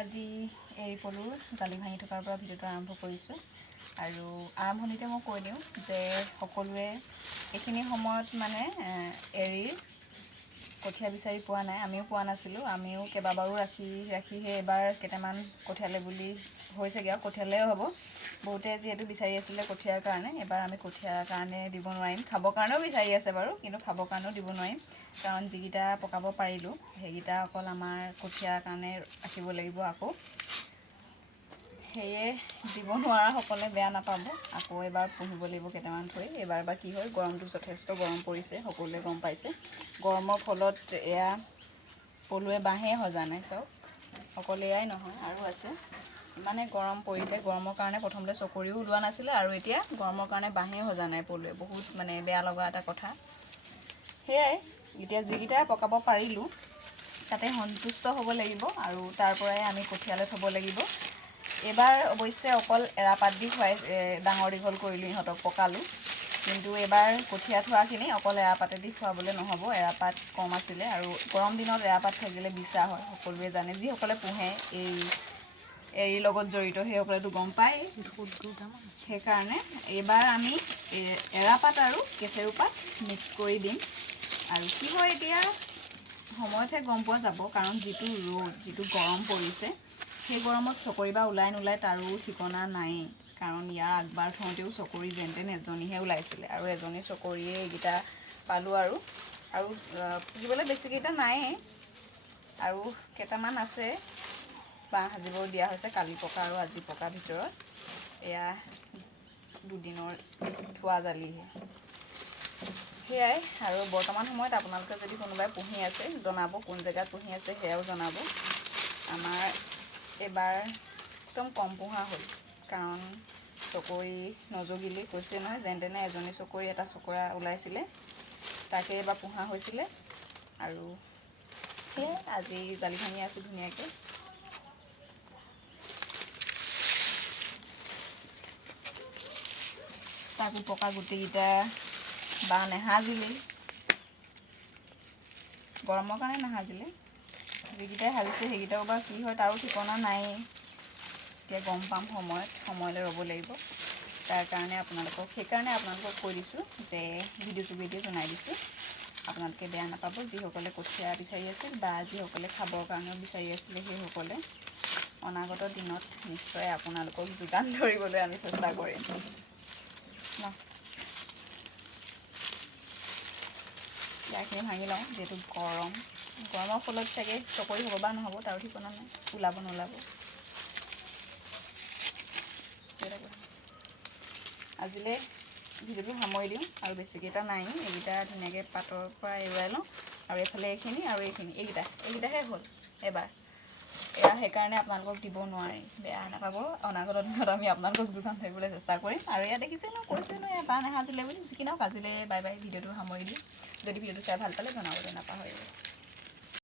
আজি এৰী পলুৰ জালি ভাঙি থকাৰ পৰা ভিডিঅ'টো আৰম্ভ কৰিছোঁ আৰু আৰম্ভণিতে মই কৈ দিওঁ যে সকলোৱে এইখিনি সময়ত মানে এৰীৰ কঠীয়া বিচাৰি পোৱা নাই, আমিও পোৱা নাছিলোঁ। আমিও কেইবাবাৰো ৰাখিহে এবাৰ কেইটামান কঠীয়ালে বুলি হৈছেগৈ আৰু কঠীয়ালেও হ'ব। বহুতে যিহেতু বিচাৰি আছিলে কঠীয়াৰ কাৰণে, এবাৰ আমি কঠীয়াৰ কাৰণে দিব নোৱাৰিম। খাবৰ কাৰণেও বিচাৰি আছে বাৰু, কিন্তু খাবৰ কাৰণেও দিব নোৱাৰিম, কাৰণ যিকেইটা পকাব পাৰিলোঁ সেইকেইটা অকল আমাৰ কঠীয়াৰ কাৰণে ৰাখিব লাগিব। আকৌ সেয়ে দিব নোৱাৰাসকলে বেয়া নাপাব, আকৌ এবাৰ পুহিব লাগিব কেইটামান থৈ। এবাৰ কি হয়, গৰমটো যথেষ্ট গৰম পৰিছে, সকলোৱে গম পাইছে। গৰমৰ ফলত এয়া পলুৱে বাঁহে সজা নাই। চাওক, অকল এয়াই নহয় আৰু আছে। ইমানে গৰম পৰিছে, গৰমৰ কাৰণে প্ৰথমতে চকৰিও ওলোৱা নাছিলে আৰু এতিয়া গৰমৰ কাৰণে বাঁহে সজা নাই পলুৱে। বহুত মানে বেয়া লগা এটা কথা। সেয়াই, এতিয়া যিকেইটা পকাব পাৰিলোঁ তাতে সন্তুষ্ট হ'ব লাগিব আৰু তাৰ পৰাই আমি কঠীয়ালৈ থ'ব লাগিব। এইবাৰ অৱশ্যে অকল এৰাপাত দি ডাঙৰ দীঘল কৰিলোঁ, ইহঁতক পকালোঁ। কিন্তু এইবাৰ কঠীয়া থোৱাখিনি অকল এৰাপাতেদি খুৱাবলৈ নহ'ব, এৰাপাত কম আছিলে আৰু গৰম দিনত এৰাপাত থাকিলে বিচা হয়, সকলোৱে জানে। যিসকলে পোহে এই এৰীৰ লগত জড়িত সেইসকলেতো গম পায়। সেইকাৰণে এইবাৰ আমি এৰাপাত আৰু কেচেৰু পাত মিক্স কৰি দিম। আৰু কি হয় এতিয়া সময়তহে গম পোৱা যাব, কাৰণ যিটো ৰ'দ, যিটো গৰম পৰিছে, সেই গৰমত চকৰি বা ওলাই নোলায় তাৰো ঠিকনা নায়েই। কাৰণ ইয়াৰ আগবাৰ থওঁতেও চকৰি যেন তেন এজনীহে ওলাইছিলে আৰু এজনী চকৰিয়ে এইকেইটা পালোঁ। আৰু পুহিবলৈ বেছিকেইটা নায়েই, আৰু কেইটামান আছে। বাঁহ সাজিব দিয়া হৈছে, কালি পকা আৰু আজি পকাৰ ভিতৰত। এয়া দুদিনৰ থোৱা জালিহে। সেয়াই, আৰু বৰ্তমান সময়ত আপোনালোকে যদি কোনোবাই পুহি আছে জনাব, কোন জেগাত পুহি আছে সেয়াও জনাব। আমাৰ এবাৰ একদম কম পোহা হ'ল, কাৰণ চকৰি নজগিলেই কৈছে নহয়, যেন তেনে এজনী চকৰি এটা চকৰা ওলাইছিলে, তাকে এবাৰ পোহা হৈছিলে। আৰু সেয়াই আজি জালি ভাঙি আছোঁ ধুনীয়াকৈ। তাকো পকা গুটিকেইটা বা নেসাজিলেই, গৰমৰ কাৰণে নাসাজিলে। যিকেইটাই সাজিছে সেইকেইটাও বা কি হয় তাৰো ঠিকনা নায়েই। এতিয়া গম পাম সময়লৈ ৰ'ব লাগিব। সেইকাৰণে আপোনালোকক কৈ দিছোঁ যে ভিডিঅ' জনাই দিছোঁ। আপোনালোকে বেয়া নাপাব, যিসকলে কঠীয়া বিচাৰি আছিল বা যিসকলে খাবৰ কাৰণেও বিচাৰি আছিলে সেইসকলে। অনাগত দিনত নিশ্চয় আপোনালোকক যোগান ধৰিবলৈ আমি চেষ্টা কৰিম ন। ইয়াৰখিনি ভাঙি লওঁ, যিহেতু গৰমৰ ফলত চাগে চকৰি হ'ব বা নহ'ব তাৰো ঠিকনা নাই, ওলাব নোলাব। আজিলৈ ভিডিঅ'টো সামৰি দিওঁ, আৰু বেছিকেইটা নাই, এইকেইটা ধুনীয়াকৈ পাতৰ পৰা এৰুৱাই লওঁ। আৰু এইফালে এইখিনি আৰু এইকেইটাহে হ'ল এবাৰ। এয়া সেইকাৰণে আপোনালোকক দিব নোৱাৰি, বেয়া নাপাব। অনাগত দিনত আমি আপোনালোকক যোগান ধৰিবলৈ চেষ্টা কৰিম। আৰু এয়া দেখিছে ন, কৈছোঁ ন এয়া বাঁহ নেসাজিলে বুলি। যি কি নহওক আজিলৈ বাই বাই, ভিডিঅ'টো সামৰি দিওঁ। যদি ভিডিঅ'টো চাই ভাল পালে জনাবলৈ নাপাহৰিব।